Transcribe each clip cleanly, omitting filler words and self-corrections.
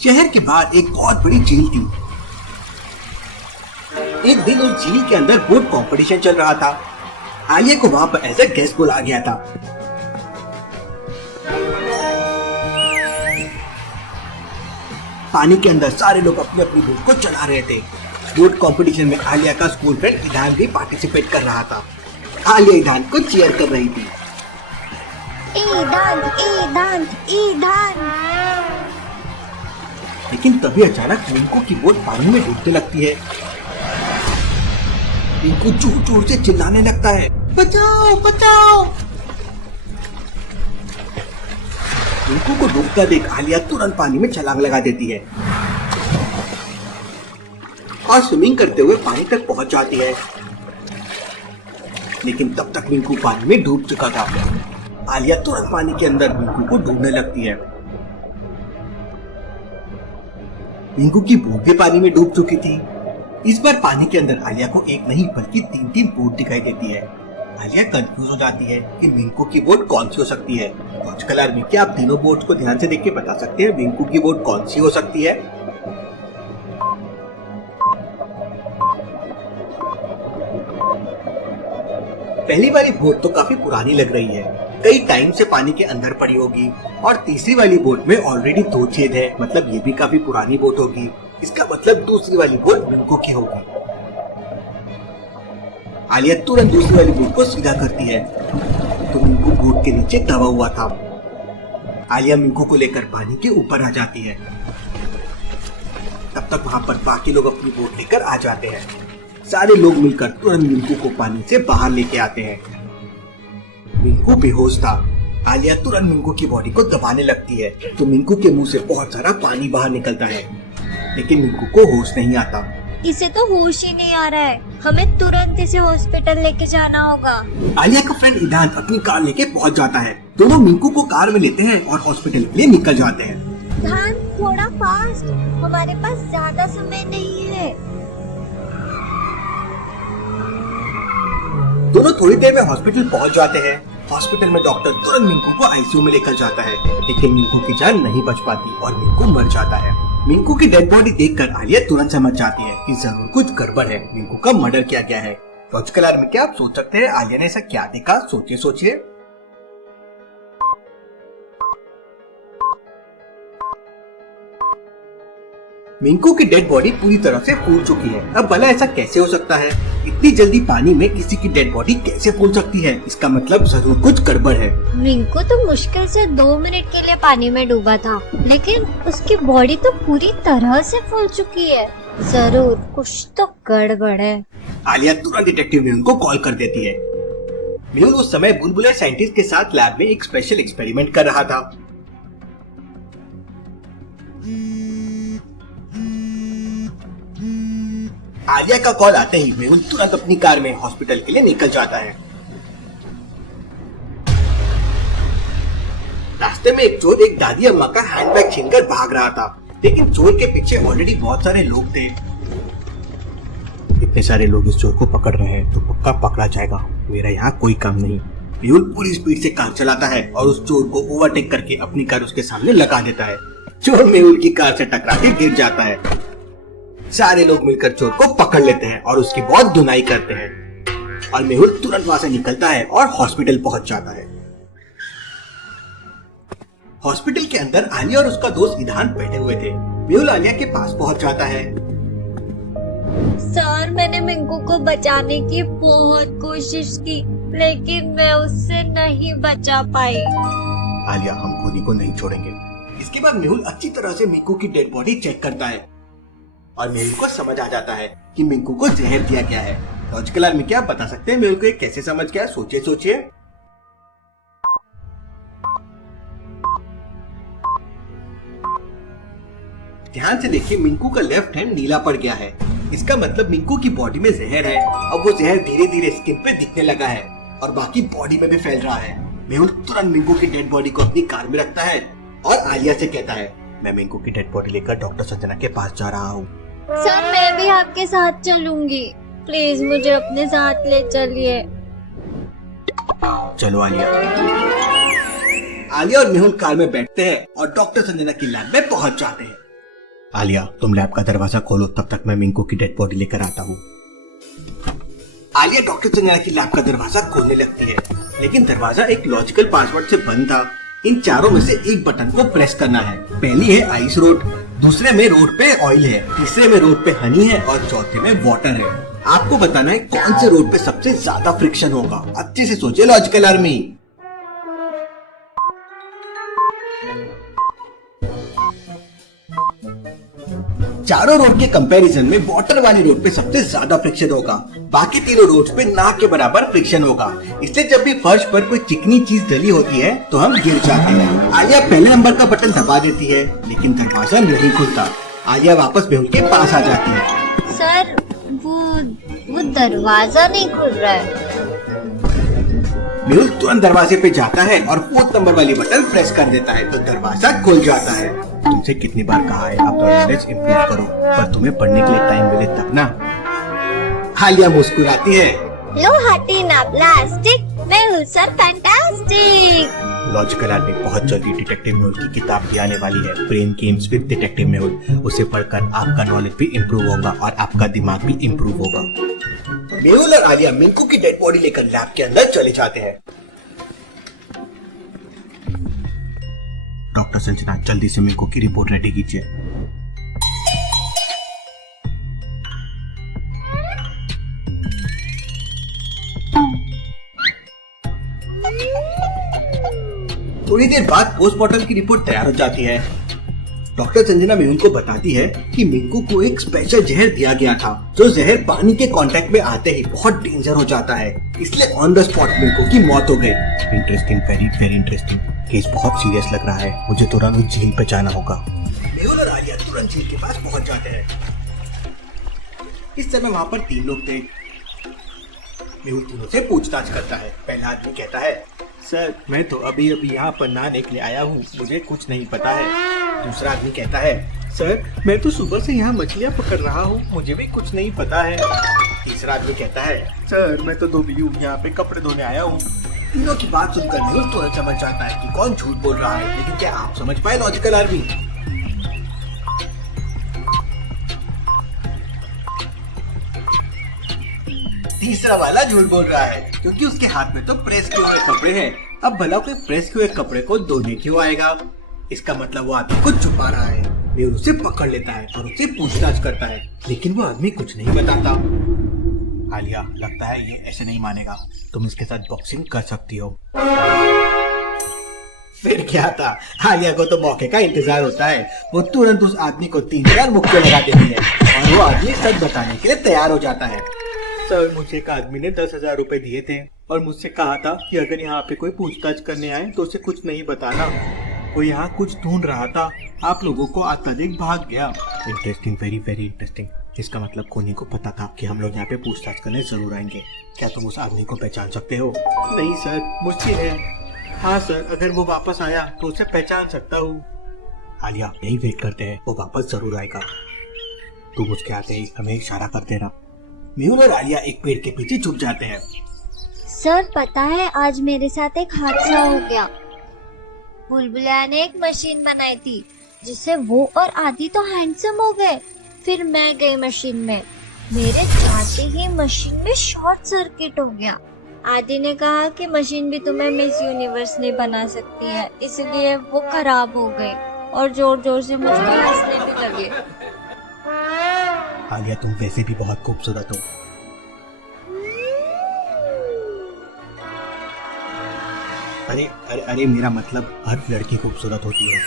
शहर के बाहर एक बहुत बड़ी झील थी। एक दिन उस झील के अंदर बोट कंपटीशन चल रहा था। आलिया को वहाँ पर एज ए गेस्ट बुलाया गया था। पानी के अंदर सारे लोग अपनी अपनी बोट को चला रहे थे। बोट कंपटीशन में आलिया का स्कूल फ्रेंड ईदान भी पार्टिसिपेट कर रहा था। आलिया ईदान को चीयर कर रही थी। ईदान, ईदान, ईदान। लेकिन तभी अचानक मिंकू की बोट पानी में डूबने लगती है। मिंकू जोर जोर से चिल्लाने लगता है, बचाओ बचाओ। मिंकू को डूबता देख आलिया तुरंत पानी में छलांग लगा देती है और स्विमिंग करते हुए पानी तक पहुंच जाती है। लेकिन तब तक मिंकू पानी में डूब चुका था। आलिया तुरंत पानी के अंदर मिंकू को ढूंढने लगती है। मिंकू की बोट भी पानी में डूब चुकी थी। इस बार पानी के अंदर आलिया को एक नहीं बल्कि तीन तीन बोट दिखाई देती है। आलिया कंफ्यूज हो जाती है कि मिंकू की बोट कौन सी हो सकती है। लॉजिकल आर्मी, क्या आप तीनों बोट को ध्यान से देख के बता सकते हैं मिंकू की बोट कौन सी हो सकती है? पहली वाली बोट तो काफी पुरानी लग रही है, कई टाइम से पानी के अंदर पड़ी होगी। और तीसरी वाली बोट में ऑलरेडी 2 छेद है, मतलब ये भी काफी पुरानी बोट होगी। इसका मतलब दूसरी वाली बोट मिंकू की होगी। आलिया तुरंत दूसरी वाली बोट को सीधा करती है तो मिंकू बोट के नीचे दबा हुआ था। आलिया मिंकू को लेकर पानी के ऊपर आ जाती है। तब तक वहाँ पर बाकी लोग अपनी बोट लेकर आ जाते हैं। सारे लोग मिलकर तुरंत मिंकू को पानी से बाहर लेके आते हैं। मिंकू बेहोश था। आलिया तुरंत मिंकू की बॉडी को दबाने लगती है तो मिंकू के मुंह से बहुत सारा पानी बाहर निकलता है, लेकिन मिंकू को होश नहीं आता। इसे तो होश ही नहीं आ रहा है। हमें तुरंत इसे हॉस्पिटल लेके जाना होगा। आलिया का फ्रेंड ईदान अपनी कार लेके पहुंच जाता है। दोनों मिंकू को कार में लेते हैं और हॉस्पिटल के लिए निकल जाते हैं। ध्यान, थोड़ा फास्ट, हमारे पास ज्यादा समय नहीं है। दोनों थोड़ी देर में हॉस्पिटल पहुंच जाते हैं। हॉस्पिटल में डॉक्टर तुरंत मिंकू को आईसीयू में लेकर जाता है, लेकिन मिंकू की जान नहीं बच पाती और मिंकू मर जाता है। मिंकू की डेड बॉडी देखकर आलिया तुरंत समझ जाती है कि जरूर कुछ गड़बड़ है, मिंकू का मर्डर किया गया है। लॉजिकल आर्मी, क्या आप सोच सकते हैं आलिया ने ऐसा क्या देखा? सोचिए सोचिए। मिंकू की डेड बॉडी पूरी तरह से फूल चुकी है। अब भला ऐसा कैसे हो सकता है? इतनी जल्दी पानी में किसी की डेड बॉडी कैसे फूल सकती है? इसका मतलब जरूर कुछ गड़बड़ है। मिंकू तो मुश्किल से 2 मिनट के लिए पानी में डूबा था, लेकिन उसकी बॉडी तो पूरी तरह से फूल चुकी है। जरूर कुछ तो गड़बड़ है। आलिया तुरंत डिटेक्टिव मेहुल को कॉल कर देती है। मेहुल उस समय बुलबुले साइंटिस्ट के साथ लैब में एक स्पेशल एक्सपेरिमेंट कर रहा था। आलिया का कॉल आते ही मेहुल तुरंत अपनी कार में हॉस्पिटल के लिए निकल जाता है। रास्ते में एक चोर एक दादी अम्मा का हैंडबैग छीनकर भाग रहा था, लेकिन चोर के पीछे ऑलरेडी बहुत सारे लोग थे। इतने सारे लोग इस चोर को पकड़ रहे हैं तो पक्का पकड़ा जाएगा, मेरा यहाँ कोई काम नहीं। मेहुल पूरी स्पीड से कार चलाता है और उस चोर को ओवरटेक करके अपनी कार उसके सामने लगा देता है। चोर मेहुल की कार से टकरा के गिर जाता है। सारे लोग मिलकर चोर को पकड़ लेते हैं और उसकी बहुत धुनाई करते हैं और मेहुल तुरंत वहां से निकलता है और हॉस्पिटल पहुंच जाता है। हॉस्पिटल के अंदर आलिया और उसका दोस्त ईदान बैठे हुए थे। मेहुल आलिया के पास पहुंच जाता है। सर, मैंने मिंकू को बचाने की बहुत कोशिश की, लेकिन मैं उससे नहीं बचा पाई। आलिया, हम खूनी को नहीं छोड़ेंगे। इसके बाद मेहुल अच्छी तरह से मिंकू की डेड बॉडी चेक करता है और मेहुल को समझ आ जाता है कि मिंकू को जहर दिया गया है। लॉजिकल आर्मी, क्या आप बता सकते हैं मेहुल को ये कैसे समझ गया? सोचिए सोचिए। ध्यान से देखिए, मिंकू का लेफ्ट हैंड नीला पड़ गया है। इसका मतलब मिंकू की बॉडी में जहर है। अब वो जहर धीरे धीरे स्किन पे दिखने लगा है और बाकी बॉडी में भी फैल रहा है। मेहुल तुरंत मिंकू की डेड बॉडी को अपनी कार में रखता है और आलिया से कहता है, मैं मिंकू की डेड बॉडी लेकर डॉक्टर संजना के पास जा रहा हूँ। सर, मैं भी आपके साथ चलूंगी। प्लीज मुझे अपने साथ ले चलिए। चलो आलिया। आलिया और मेहुल कार में बैठते हैं और डॉक्टर संजना की लैब में पहुंच जाते हैं। आलिया, तुम लैब का दरवाजा खोलो, तब तक मैं मिंकू की डेड बॉडी लेकर आता हूँ। आलिया डॉक्टर संजना की लैब का दरवाजा खोलने लगती है, लेकिन दरवाजा एक लॉजिकल पासवर्ड से बंद था। इन चारों में से एक बटन को प्रेस करना है। पहली है आइस रोड, दूसरे में रोड पे ऑयल है, तीसरे में रोड पे हनी है और चौथे में वाटर है। आपको बताना है कौन से रोड पे सबसे ज्यादा फ्रिक्शन होगा। अच्छे से सोचिए लॉजिकल आर्मी। चारों रोड के कंपैरिजन में वाटर वाली रोड पे सबसे ज्यादा फ्रिक्शन होगा। बाकी तीनों रोड्स पे ना के बराबर फ्रिक्शन होगा। इसलिए जब भी फर्श पर कोई चिकनी चीज डली होती है तो हम गिर जाते हैं। आलिया पहले नंबर का बटन दबा देती है, लेकिन दरवाजा नहीं खुलता। आलिया वापस मेहुल के पास आ जाती है। सर वो दरवाजा नहीं खुल रहा है। मेहुल तुरंत दरवाजे पे जाता है और 4th नंबर वाली बटन प्रेस कर देता है तो दरवाजा खुल जाता है। तुमसे कितनी बार कहा है अपना नॉलेज इम्प्रूव करो, पर तुम्हें पढ़ने के लिए टाइम मिले तब ना। आलिया मुस्कुराती है। लो हटी ना प्लास्टिक, मैं हूँ सर फैंटास्टिक। लॉजिकल आर्मी बहुत जल्दी डिटेक्टिव मेहुल की किताब भी आने वाली है, brain games with detective Mehul. उसे पढ़कर आपका नॉलेज भी इम्प्रूव होगा और आपका दिमाग भी इम्प्रूव होगा। मेहुल और आलिया मिंकू की डेड बॉडी लेकर लैब के अंदर चले जाते हैं। डॉक्टर संजना, जल्दी से मिंकू की रिपोर्ट रेडी कीजिए। थोड़ी देर बाद पोस्टमार्टम की रिपोर्ट तैयार हो जाती है। डॉक्टर संजना मेहुल को बताती है कि मिंकू को एक स्पेशल जहर दिया गया था, जो जहर पानी के कांटेक्ट में आते ही बहुत डेंजर हो जाता है, इसलिए ऑन द स्पॉट मिंकू की मौत हो गई। Interesting, very very interesting. Case बहुत सीरियस लग रहा है, मुझे तुरंत उस झील पे जाना होगा। मेहुल और आलिया तुरंत झील के पास पहुंच जाते हैं। इस समय वहाँ पर 3 लोग थे। मेहुल तीनों से पूछताछ करता है। पहला आदमी कहता है, सर मैं तो अभी यहाँ पर नहाने के लिए आया हूँ, मुझे कुछ नहीं पता है। दूसरा आदमी कहता है, सर मैं तो सुबह से यहाँ मछलियाँ पकड़ रहा हूँ, मुझे भी कुछ नहीं पता है। तीसरा आदमी कहता है, सर मैं तो धोबी हूँ, यहाँ पे कपड़े धोने आया हूँ। तीनों की बात सुनकर मेहुल तुरंत समझ जाता है कि कौन झूठ बोल रहा है, लेकिन क्या आप समझ पाए लॉजिकल आर्मी? तीसरा वाला झूठ बोल रहा है, क्योंकि उसके हाथ में तो प्रेस किए हुए कपड़े हैं। अब भला कोई प्रेस किए हुए कपड़े को धोने क्यों आएगा? इसका मतलब वो आदमी कुछ छुपा रहा है। मेहुल उसे पकड़ लेता है और उससे पूछताछ करता है, लेकिन वो आदमी कुछ नहीं बताता। आलिया, लगता है ये ऐसे नहीं मानेगा, तुम इसके साथ बॉक्सिंग कर सकती हो। फिर क्या था, आलिया को तो मौके का इंतजार होता है। वो तुरंत उस आदमी को 3-4 मुक्के लगा देती है और वो आदमी सच बताने के लिए तैयार हो जाता है। सर मुझे एक आदमी ने 10,000 रुपए दिए थे और मुझसे कहा था कि अगर यहाँ पे कोई पूछताछ करने आए तो उसे कुछ नहीं बताना। वो यहाँ कुछ ढूंढ रहा था, आप लोगों को आता देख भाग गया। Interesting, very very interesting. इसका मतलब कोनी को पता था कि हम लोग यहाँ पे पूछताछ करने जरूर आएंगे। क्या तुम उस आदमी को पहचान सकते हो? नहीं सर, मुश्किल है। हाँ सर, अगर वो वापस आया तो उसे पहचान सकता हूँ। आलिया, यही वेट करते हैं, वो वापस जरूर आएगा। तुम उसके आते ही हमें इशारा कर देना। मेहुल और आलिया एक पेड़ के पीछे छुप जाते हैं। सर पता है आज मेरे साथ एक हादसा हो गया। बुलबुलिया ने एक मशीन बनाई थी जिससे वो और आदि तो हैंडसम हो गए। फिर मैं गई मशीन में, मेरे जाते ही मशीन में शॉर्ट सर्किट हो गया। आदि ने कहा कि मशीन भी तुम्हें मिस यूनिवर्स नहीं बना सकती है, इसलिए वो खराब हो गई और जोर जोर से मुझ पर हंसने भी लगे। आलिया, तुम वैसे भी बहुत खूबसूरत हो। अरे अरे अरे, मेरा मतलब हर लड़की खूबसूरत होती है।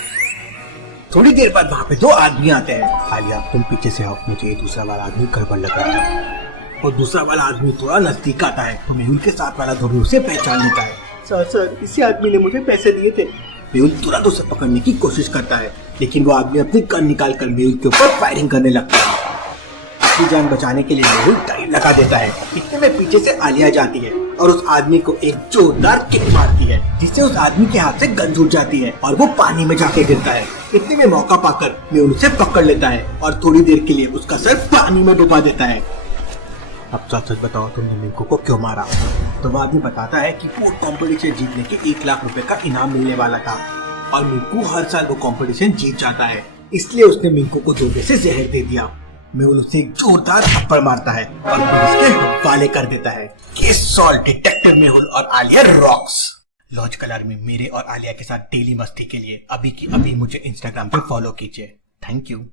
थोड़ी देर बाद वहाँ पे 2 आदमी आते हैं। आलिया, तुम पीछे से आओ, मुझे दूसरा वाला आदमी गड़बड़ लग रहा है। और दूसरा वाला आदमी थोड़ा नजदीक आता है तो मेहुल के साथ वाला धोबी उसे पहचान लेता है। सर, इसी आदमी ने मुझे पैसे दिए थे। मेहुल तुरंत उसे पकड़ने की कोशिश करता है, लेकिन वो आदमी अपनी गन निकाल कर मेहुल के ऊपर फायरिंग करने लगता है। अपनी जान बचाने के लिए मेहुल टाइम लगा देता है। इतने में पीछे से आलिया जाती है और उस आदमी को एक जोरदार किक मारती है, जिससे उस आदमी के हाथ से गन छूट जाती है और वो पानी में जाके गिरता है। इतने में मौका पाकर मेहुल उसे पकड़ लेता है और थोड़ी देर के लिए उसका सर पानी में डुबा देता है। अब सच बताओ, तुमने मिंकू को क्यों मारा? तो वो आदमी बताता है कि वो कॉम्पिटिशन जीतने के 1 लाख रुपए का इनाम मिलने वाला था और मिंकू हर साल वो कॉम्पिटिशन जीत जाता है, इसलिए उसने मिंकू को धोबे से जहर दे दिया। मेहुल उसे एक जोरदार थप्पड़ मारता है और पुलिस के हवाले कर देता है। केस सॉल्व, डिटेक्टिव मेहुल और आलिया रॉक्स। लॉजिकल आर्मी मेरे और आलिया के साथ डेली मस्ती के लिए अभी की अभी मुझे इंस्टाग्राम पे फॉलो कीजिए। Thank you.